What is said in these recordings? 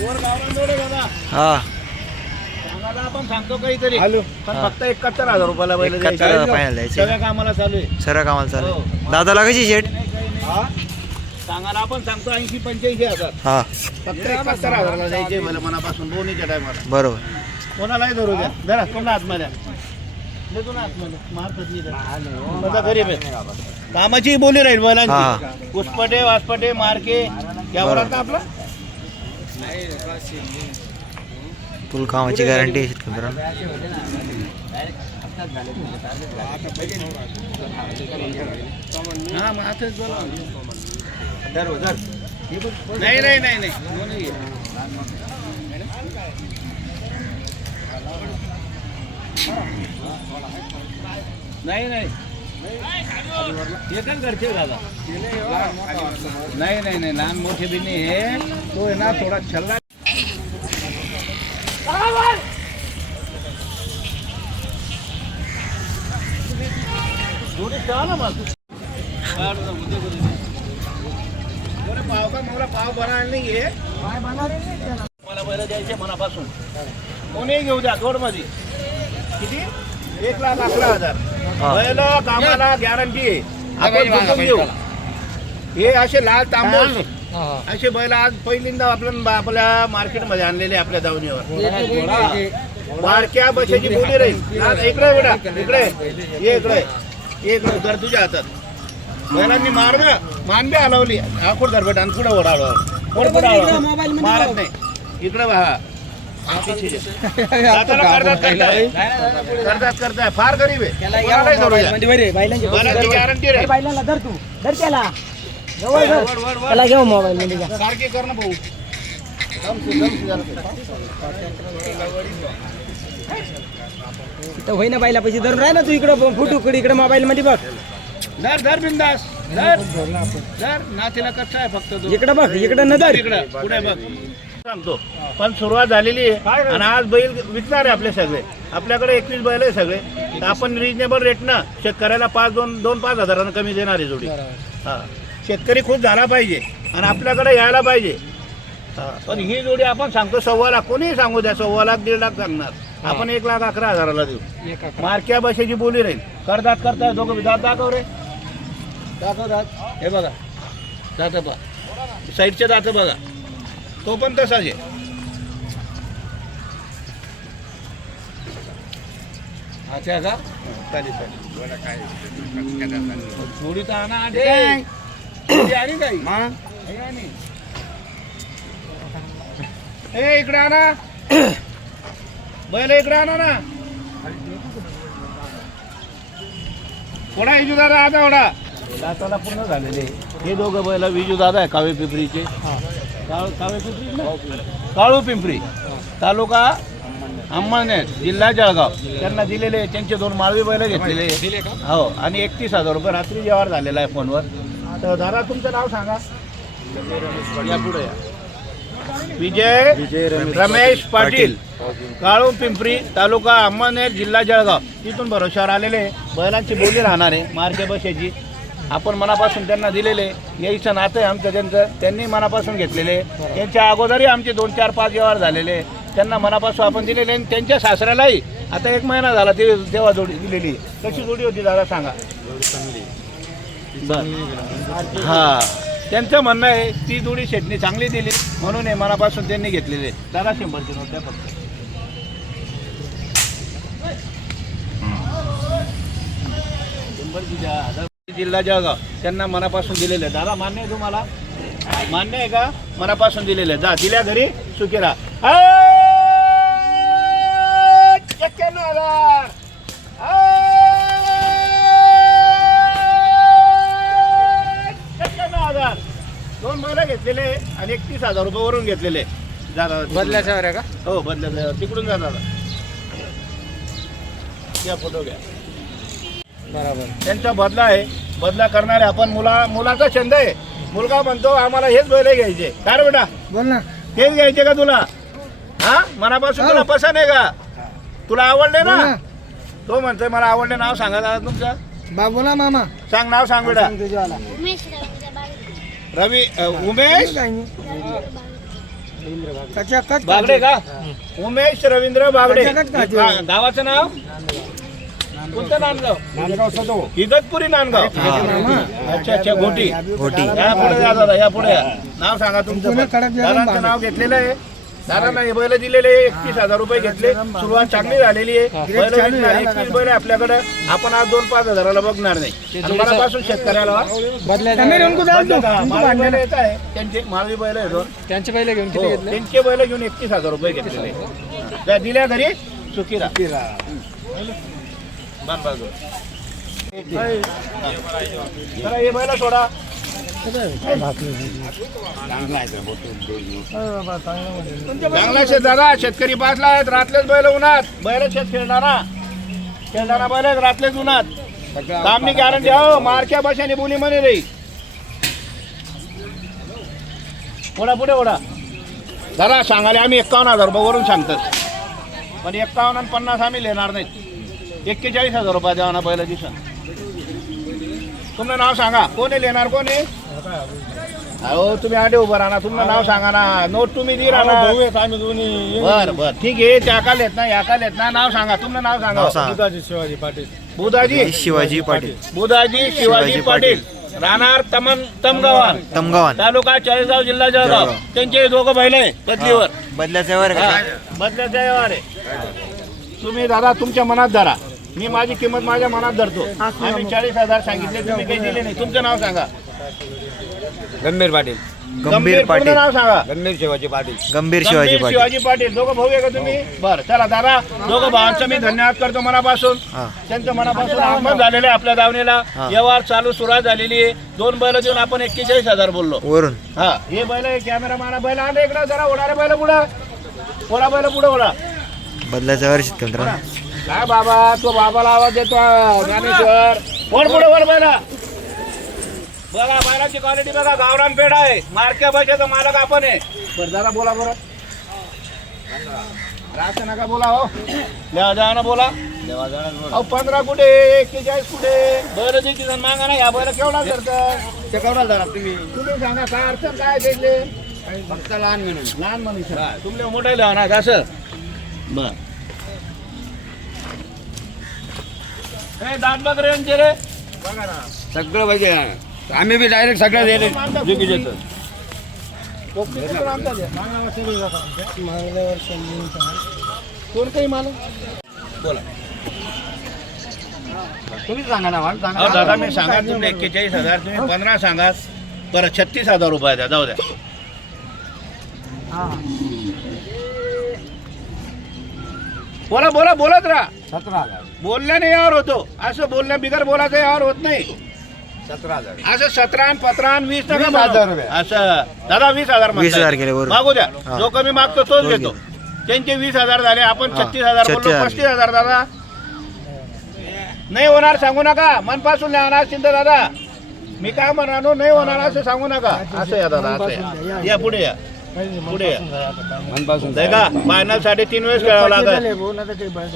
हा सांगायला आपण सांगतो काहीतरी पण हा. फक्त 71,000 रुपयाला बैल 71 फायनल द्यायचे. सगळ्या कामाला चालू आहे. सर्व कामाला हो. चालू दादाला कशी शेट हा? सांगायला आपण सांगतो 80-85,000 हा फक्त 71,000ला द्यायचे मला मनापासून दोन्हीच्या टायमाला बरोबर कोणालाही धरू द्या जरा कोणा आतमध्ये देतो ना आतमध्ये मारतात नाही तर. माझा गरीब आहे कामाची बोली राहील बैलांची पुष्पटे वासपटे मार्के यावर आता आपलं फुल कामाची गॅरंटी आहे शेतकऱ्यांना. हा मग आताच बोला नाही नाही नाही नाही दोन्ही घे. नाही नाही एकच घरचे दादा नाही नाही नाही लहान मोठे बी नाही हे तो आहे ना थोडा छल्ला पाव का मला पाव बनायला नाही आहे मला बैल द्यायचे मनापासून कोणीही घेऊ द्या दोड मध्ये किती 1,11,000 बैल कामाला गॅरंटी आहे आपण बघून घेऊ हे असे लाल तांबूस असे बैल आज पहिल्यांदा आपल्या मार्केटमध्ये आणलेले आपल्या दावणीवर बारक्या बशाची बोली राहील इकडे बेटा इकडे ये इकडे ये इकडे उतर तुझ्या हातात बैलांनी मान बी हलवली हा कुठं धर बेटा पुढे ओढावलं पुढे मारत नाही इकडे बहा करताय फार गरीब आहे गॅरंटी रे घेऊ मोबाईल मध्ये सारखे कर ना भाऊ तर होईना बायला पैसे धरून राह ना तू इकडं फुटू इकडे मोबाईल मध्ये बघ धर धर बिंदास धर धर नातीला कष्ट आहे फक्त इकडे बघ इकडे न धर इकडे पुढे बघ सांगतो पण सुरुवात झालेली आहे आणि आज बैल विकणार आहे आपले सगळे आपल्याकडे 21 बैल आहे सगळे तर आपण रिजनेबल रेट ना शेतकऱ्याला 2-5 हजारांना कमी देणार आहे जोडी हा शेतकरी खुश झाला पाहिजे आणि आपल्याकडे यायला पाहिजे पण ही जोडी आपण सांगतो 1.25 लाख कोणीही सांगू द्या 1.25 लाख 1.5 लाख सांगणार आपण 1,11,000ला देऊ मार्क्या बशाची बोली राहील करदात करताय दोघं दात दाखव रे दाखव दात हे बघा दात बघा साईडचे दात बघा तो पण तसाच आहे अच्छा का थोडी तर आणा आणि काही ए इकडे आणा बैल इकडे आणा ना थोडा विजू दादा आता थोडा दाताला पूर्ण झालेले हे दोघं बैल विजू दादा आहे कावे पिंपरीचे काळू पिंपरी तालुका अंमळनेर जिल्हा जळगाव त्यांना दिलेले त्यांचे 2 माळवी बैल घेतलेले हो आणि 31,000 रुपये रात्री व्यवहार झालेला आहे फोनवर तर दादा तुमचं नाव सांगा या पुढे या विजय रमेश पाटील काळू पिंपरी तालुका अंमळनेर जिल्हा जळगाव तिथून भरोश्यावर आलेले बैलांची बोली राहणार आहे मार्के बशाची आपण मनापासून त्यांना दिलेले यायचं नातं आहे आमचं त्यांचं त्यांनी मनापासून घेतलेले त्यांच्या अगोदरही आमचे 2-4-5 व्यवहार झालेले त्यांना मनापासून आपण दिलेले आणि त्यांच्या सासऱ्यालाही आता 1 महिना झाला ते तेव्हा जोडी दिलेली कशी जोडी होती दादा सांगा हा त्यांचं म्हणणं आहे ती जोडी शेटणी चांगली दिली म्हणून हे मनापासून त्यांनी घेतलेले दादा 100ची नोट द्या फक्त जिल्हा जळगाव त्यांना मनापासून दिलेले दादा मान्य आहे तुम्हाला मान्य आहे का मनापासून दिलेले जा दिल्या घरी सुखी राहा 91,000 2 महिला घेतलेले आणि 31,000 रुपये वरून घेतलेले दादा बदल्याच्यावर आहे का हो बदल्याच्या तिकडून जा दादा या फोटो घ्या बरोबर त्यांचा बदला आहे बदला करणारे आपण मुलाचा छंद आहे मुलगा म्हणतो आम्हाला हेच बैल घ्यायचे काय रे बेटा बोल ना हेच घ्यायचे का तुला हा मनापासून तुला पसंत आहे का तुला आवडले ना तो म्हणतोय मला आवडले नाव सांगा दादा तुमचं बोला मामा सांग नाव सांग बेटा रवी उमेश कचाकच बागडे का उमेश रवींद्र बागडे कचाकच काढते. गावाचं नाव कोणतं नांदगाव इगतपुरी नांदगाव अच्छा अच्छा घोटी घोटी. या पुढे या दादा या पुढे या. नाव सांगा तुमचं पुणे पण. कडक जरा दादांचं नाव घेतलेलं आहे दादांना हे बैल दिलेले 31,000 रुपये घेतले सुरुवात चांगली झालेली आहे बैल विकणार 21 बैल आहे आपल्याकडे आपण आज 2-5 हजाराला बघणार नाही आणि मनापासून शेतकऱ्याला माळवी बैल येत आहे त्यांचे माळवी बैल आहे दोन त्यांचे पहिले घेऊन हो, त्यांचे बैल घेऊन 31,000 रुपये घेतलेले त्या दिल्या घरी सुखीरा जरा हे बैल सोडा चांगला शेत दादा शेतकरी बाजला आहेत रातलेच बैल उन्हात बैल शेत खेळणारा बैल आहेत रातलेच उन्हात कामनी गॅरंटी हो मारक्या बशाने बोली म्हणे रे पुढा पुढे ओढा दादा सांगायला आम्ही 51,000 रुपये वरून सांगतात पण 51 आणि 50 आम्ही लेणार नाहीत 41,000 रुपये द्यावा ना पहिल्या दिवसात तुमचं नाव सांगा कोण आहे लेणार कोण आहे अहो तुम्ही आडे उभं राहा तुमचं नाव सांगा ना नोट तुम्ही दे राहा बर बर ठीक आहे त्या काल येत ना या काल येत ना नाव सांगा तुमचं नाव सांगा नाव सांगा. शिवाजी पाटील शिवाजी पाटील बुधाजी शिवाजी पाटील राहणार तमगावान तमगावान तालुका चाळीसगाव जिल्हा जळगाव जळगाव. त्यांचे दोघं बैल आहे बदलीवर बदल्याचा व्यवहार हा, का बदल्याचा व्यवहार आहे तुम्ही दादा तुमच्या मनात धरा मी माझी किंमत माझ्या मनात धरतो आम्ही 40,000 सांगितले तुम्ही काही दिले नाही तुमचं नाव सांगा गंभीर पाटील गंभीर पूर्ण पाटील नाव सांगा गंभीर शिवाजी पाटील गंभीर शिवाजी पाटील शिवाजी पाटील दोघं भाऊ आहे का तुम्ही बरं चला दादा दोघं भावांचं मी धन्यवाद करतो मनापासून हा त्यांचं मनापासून आगमन झालेलं आहे आपल्या दावणीला हा. व्यवहार चालू सुरुवात झालेली आहे 2 बैल देऊन आपण 41,000 बोललो वरून हा हे बैल कॅमेरा माना बैल आणले इकडं जरा ओढा बैल पुढं ओढा बैल पुढं ओढा बदल्याचा व्यवहार शेतकरी मित्रांनो काय बाबा तो बाबाला आवाज देतो ज्ञानेश्वर ओढ पुढे ओढ बैला बघा बैलाची क्वालिटी बघा गावरान पेड आहे मार्क्या बशाचा मालक आपण आहे बरं दादा बोला बरं रास्त नका बोला हो देवा देवाना बोला अहो 15 कुठे 41 कुठे बैल देखील मागा ना या बैल केवढा करतात केवढा झाला तुम्ही तुम्ही सांगा काय अडचण काय त्यातले फक्त लहान म्हणून लहान मनुष्य तुमले मोठे लिहा ना असं बर दात बघ रे यांचे रे बघा ना सगळं पाहिजे आम्ही बी डायरेक्ट सगळं दिले जुगी देतो कोणताही माल बोला तुम्ही सांगा ना मला अहो दादा मी सांगा तुम्ही 41,000 तुम्ही 15 सांगा बरं 36,000 रुपये द्या जाऊ द्या बोला बोला बोलत राहा 17,000 बोलल्याने यावर होतो असं बोलण्या बिगर बोलायचं यावर होत नाही 17,000 असं 17 आणि 15 आणि 20 नका 20,000 मागू. रुपये. असं दादा 20,000 म्हणताय. 20,000 केले बरोबर. मागू द्या हा. जो कमी मागतो तोच तोच घेतो त्यांचे 20,000 झाले आपण हा. 36,000 बोललो 36,000. 35,000 दादा नाही होणार सांगू नका मनपासून नाही होणार चिंता दादा मी काय म्हणणार नाही होणार असं सांगू नका असं या दादा असं या. या पुढे या पुढे या मनपासून नाही का फायनल 3.5 वेळेस खेळावं लागेल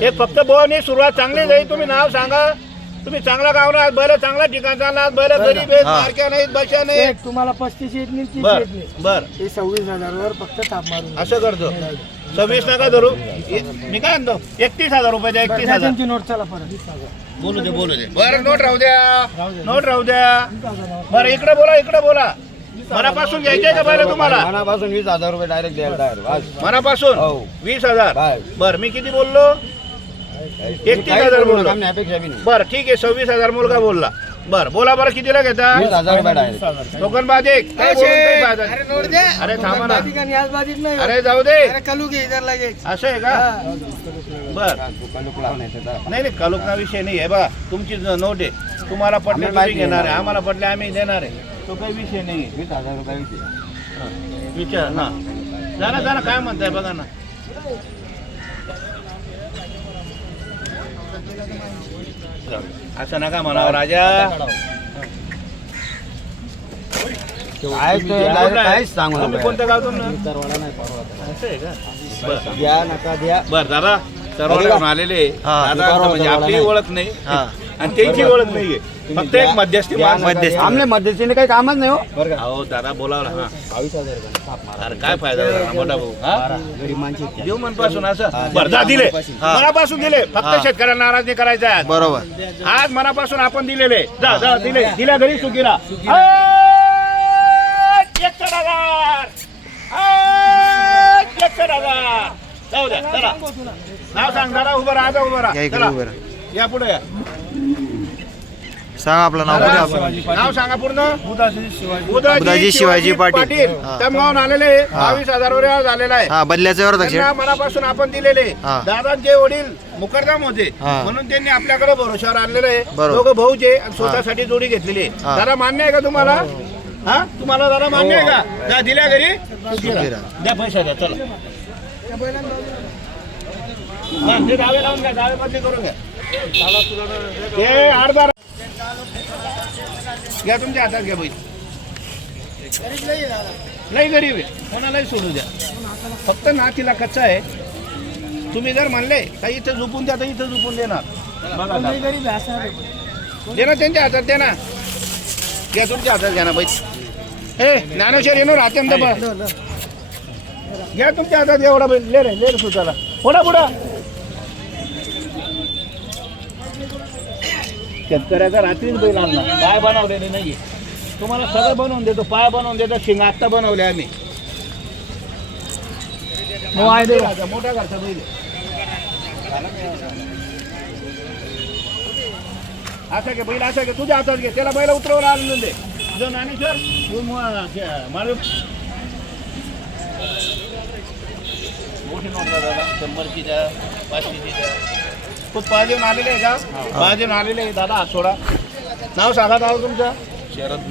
हे फक्त बोनी सुरुवात चांगली जाईल तुम्ही नाव सांगा तुम्ही चांगला गावना बैल चांगला ठिकाण चालला बैल गरीब आहेत हा. मारक्या नाहीत बशा नाही तुम्हाला 35 येत नाही 30 बर येत नाही बर ते 26,000 वर फक्त ताप मारून असं करतो 26 नका धरू मी काय म्हणतो 31,000 रुपये द्या 31,000 त्यांची नोट चला परत बोलू दे बरं नोट राहू द्या बरं इकडे बोला मनापासून घ्यायचे का बैल तुम्हाला मनापासून 20,000 रुपये डायरेक्ट द्यायला मनापासून हो. 20,000 बरं मी किती बोललो 31,000 बोललो अपेक्षा बी नाही बरं ठीक आहे 26,000 मुलगा बोलला बरं बोला बरं कितीला घेता 20,000 रुपये डायरेक्ट टोकन बाजे काय बोलून काही फायदा नाही. अरे थांबा ना अरे जाऊ दे कलू घे इधर लगेच असं आहे का बर नाही कालोकना विषय नाही आहे बघा तुमची नोट आहे तुम्हाला पटले तुम्ही घेणार आहे आम्हाला पटले आम्ही देणार आहे तो काही विषय नाही 20,000 रुपये विचार ना जाना काय म्हणताय बघा ना असं नका म्हणावं राजा काहीच सांगू तुम्ही नका. कोणतं गाव तुमचं असं आहे का बरं द्या नका द्या बरं दादा सर्वांना आलेले हा. दादा म्हणजे आपली ओळख नाही हा आणि त्यांची ओळख नाहीये, फक्त एक मध्यस्थी मध्यस्थी. आमले मध्यस्थीने काही कामच नाही हो. अहो दादा बोलावला हा अरे काय फायदा झाला मोठा भाऊ हा देऊ मनपासून असं बरं जा दिले मनापासून दिले, फक्त शेतकऱ्यांना नाराज नाही करायचा आहे. बरोबर. आज मनापासून आपण दिलेले जा जा दिले दिल्या घरी सुखीला 1,000 जाऊ द्या चला नाव सांग जरा उभं राहा उभं या राहा इकडे चला. उभं राहा. या पुढे या सांगा आपलं नाव पुढे आपण. नाव सांगा पूर्ण बुधाजी शिवाजी पाटील. हा. तमगावून आलेले 22,000 वर झालेला आहे. हा बदल्याचं वर त्यांना मनापासून आपण दिलेले हा. दादांचे वडील मुकरदाम होते हा. म्हणून त्यांनी आपल्याकडे भरोशावर आणलेलं आहे. बरोबर. दोघं भाऊचे आणि स्वतःसाठी जोडी घेतलेली आहे. हा. दादा मान्य आहे का तुम्हाला हा तुम्हाला दादा मान्य आहे का जा दिल्या घरी सुखीरा. द्या पैसा द्या चला हा, ते दावे लावून घ्या दावे बदली करून घ्या ते अर्धा घ्या तुमच्या हातात घ्या बाई लई गरीब आहे कोणालाही सोडू द्या फक्त नातीला कच्चा आहे तुम्ही जर म्हणले का इथं झोपून द्या तर इथं झोपून देणार बघा दे ना त्यांच्या हातात दे ना घ्या तुमच्या हातात घ्या ना बाई ए ज्ञानेश्वर येणार राहते घ्या तुमच्या हातात एवढा बैल ले रे सुताला पुढा पुढा शेतकऱ्याचा रात्रीच बैल आणला पाय बनवलेले नाहीये तुम्हाला सगळं बनवून देतो पाय बनवून देतो शिंग आत्ता बनवले आम्ही मोठा घरचा बैल असं घे बैल असं घे तुझ्या हातात घे त्याला बैल उतरवून आणून दे जो ज्ञानेश्वर मोठी नोट दादा 100ची द्या 500ची द्या खूप पाहिजे आलेले आहे का पाहिजे आलेले आहे दादा हात सोडा नाव सांगा नाव तुमचं शरद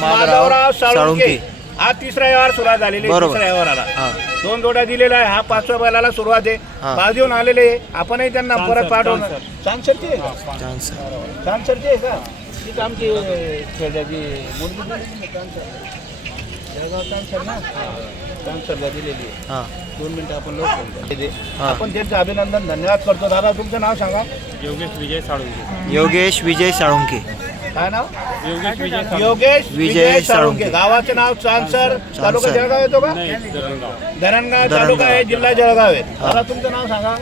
माधवराव साळुंके आज तिसरा व्यवहार सुरुवात झालेली आहे. तिसरा व्यवहाराला हा. 2 जोड्या दिलेला आहे हा 5व्या बैलाला सुरुवात आहे हा. पाच देऊन आलेले आहे. आपणही त्यांना परत पाठवणार चांदसरची आहे का चान्स. चांदसरची आहे का तीच आमची खेळण्याची मुलगी जळगाव चांदसर ना चांदसरला दिलेली आहे हा 2 मिनिटं आपण लोक हा. आपण त्यांचं अभिनंदन धन्यवाद करतो दादा तुमचं नाव सांगा योगेश विजय साळुंके. योगेश विजय साळुंके. काय नाव योगेश विजय साळुंके. योगेश विजय विजय साळुंके. साळुंके गावाचं नाव चांदसर तालुका जळगाव येतो का नाही, धरणगाव. धरणगाव तालुका आहे जिल्हा जळगाव आहे दादा तुमचं नाव सांगा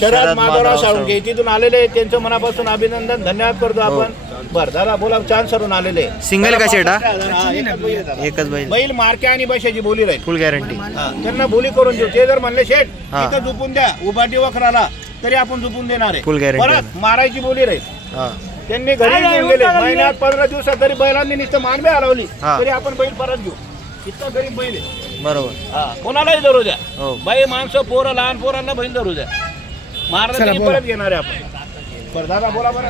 शरद माधवराव साळुंके तिथून आलेले आहेत. त्यांचं मनापासून अभिनंदन धन्यवाद करतो आपण बरं दादा बोला चांदसरून आलेले सिंगल का शेट हा? हा, एकच बैल आहे दादा. एकच बैल बैल मार्क्या आणि पैशाची बोली राहील फुल गॅरंटी. हा, त्यांना बोली करून देऊ ते जर म्हणले शेठ हा. इथं झोपून द्या उभाटी वखराला तरी आपण झोपून देणार आहे Full guarantee. परत मारायची बोली राहील हा त्यांनी घरी घेऊन गेले महिन्यात 15 दिवसात तरी बैलांनी नुसतं मानबे हलवली हा. तरी आपण बैल परत घेऊ इतका गरीब बैल आहे बरोबर. हा, कोणालाही धरू द्या हो. बाई माणसं पोरं लहान पोरांना बैल धरू द्या मारलं तरी परत घेणार आहे आपण बरं दादा बोला बरं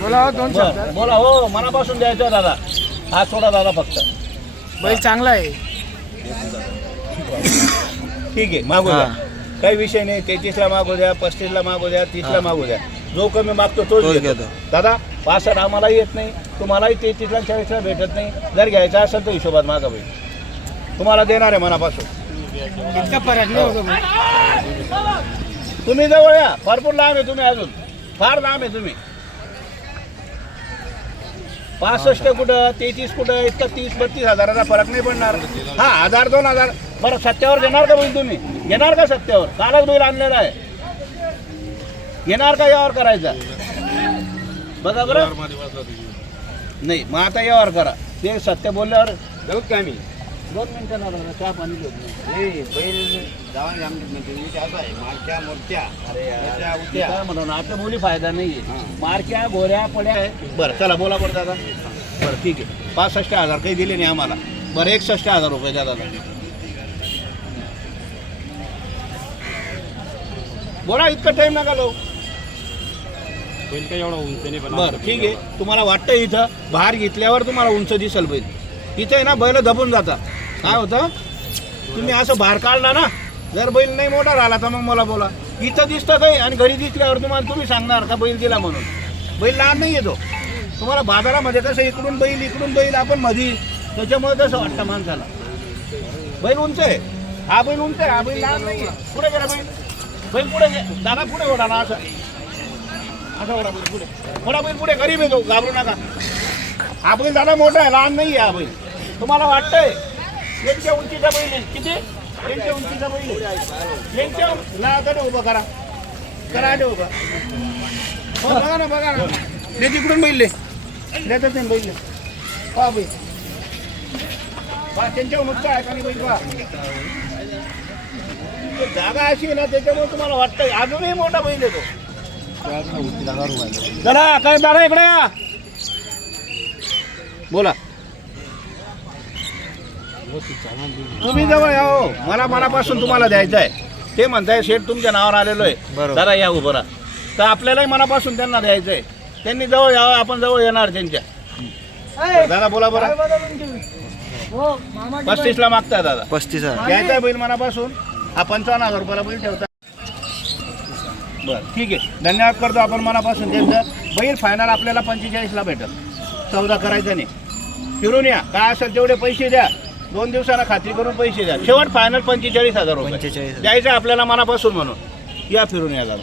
बरं, बोला हो मनापासून द्यायचं दादा हात सोडा दादा फक्त बैल चांगला आहे. ठीक आहे मागू द्या हा. काही विषय नाही 33ला मागू द्या 35ला मागू द्या 30ला मागू द्या जो कमी मागतो तोच तोच घेतो घेतो. दादा 65 आम्हालाही येत नाही तुम्हालाही 33ला 40ला भेटत नाही जर घ्यायचा असेल तर हिशोबात मागा बैल तुम्हाला देणार आहे मनापासून इतका फरक नाही होतो बैल. तुम्ही जवळ या भरपूर लांब आहे तुम्ही अजून फार लांब आहे तुम्ही 65 कुठं 33 कुठं इतकं 30-32 हजाराचा फरक नाही पडणार हा 1000-2000 बरं सत्यावर घेणार का बैल तुम्ही घेणार का सत्यावर कालच बैल आणलेला आहे घेणार का यावर करायचा बघा बरं नाही मग आता यावर करा ते सत्य बोलल्यावर जाऊ का आम्ही 2 मिनिटं ना दादा, चहा पाणी घेऊ काय म्हणून ना आपल्या बोली फायदा नाहीये मारक्या गोऱ्या पड्या आहे बरं चला बोला बरं दादा बरं ठीक आहे 65,000 काही दिले नाही आम्हाला बरं 61,000 रुपये द्या दादा बोला इतका टाइम नका लो बैल काय एवढा उंच नाही पण बरं ठीक आहे तुम्हाला वाटतं इथं बाहेर घेतल्यावर तुम्हाला उंच दिसेल बैल इथं आहे ना बैल दबून जातात काय होतं तुम्ही असं बाहेर काढला ना जर बैल नाही मोठा राहिला तर मग मला बोला इथं दिसतं काही आणि घरी दिसल्यावर तुम्ही सांगणार का बैल दिला म्हणून बैल लहान नाही येतो तुम्हाला बाजारामध्ये कसं इकडून बैल आपण मधी त्याच्यामुळे कसं वाटतं माणसाला बैल उंच आहे, हा बैल उंच आहे, हा बैल लहान नाही. पुढे गेला बैल, बैल पुढे गे दादा, पुढे ओढा ना, असं ओढा बैल पुढे, ओढा बैल पुढे, गरीब आहे तो, घाबरू नका. हा बैल दादा मोठा आहे, लहान नाही आहे हा बैल. तुम्हाला वाटतंय यांच्या उंचीचा बैल आहे, किती यांच्या उंचीचा बैल आहे, यांच्या ना उभं करा, करा आले उभा. हो बघा ना, बघा ना, ते तिकडून बैल देतात नाही बैल, पहा बैल, पहा त्यांच्यावर उंच आहे का नाही बैल, पहा जागा अशी आहे ना, त्याच्यामुळे तुम्हाला वाटतंय अजूनही मोठा बैल येतो. चला काय दादा इकडे या, बोला. तुम्ही जवळ या हो, मला मनापासून तुम्हाला द्यायचं आहे. ते म्हणताय शेठ तुमच्या नावावर आलेलो आहे, बरोबर. दादा या उभं राहा. तर आपल्यालाही मनापासून त्यांना द्यायचं आहे. त्यांनी जवळ यावं, आपण जवळ येणार त्यांच्या. दादा बोला बरं, 35ला मागताय दादा, 35,000. द्यायचा आहे बैल मनापासून. हा 55,000 रुपयाला बैल ठेवता. बरं ठीक आहे, धन्यवाद करतो आपण मनापासून त्यांचं. बैल फायनल आपल्याला 45ला भेटेल, सौदा करायचा नाही. फिरून या, काय असेल तेवढे पैसे द्या, 2 दिवसांना खात्री करून पैसे द्या. शेवट फायनल 45,000 रुपये 45,000. द्यायचं आपल्याला मनापासून म्हणून. या फिरून या दादा.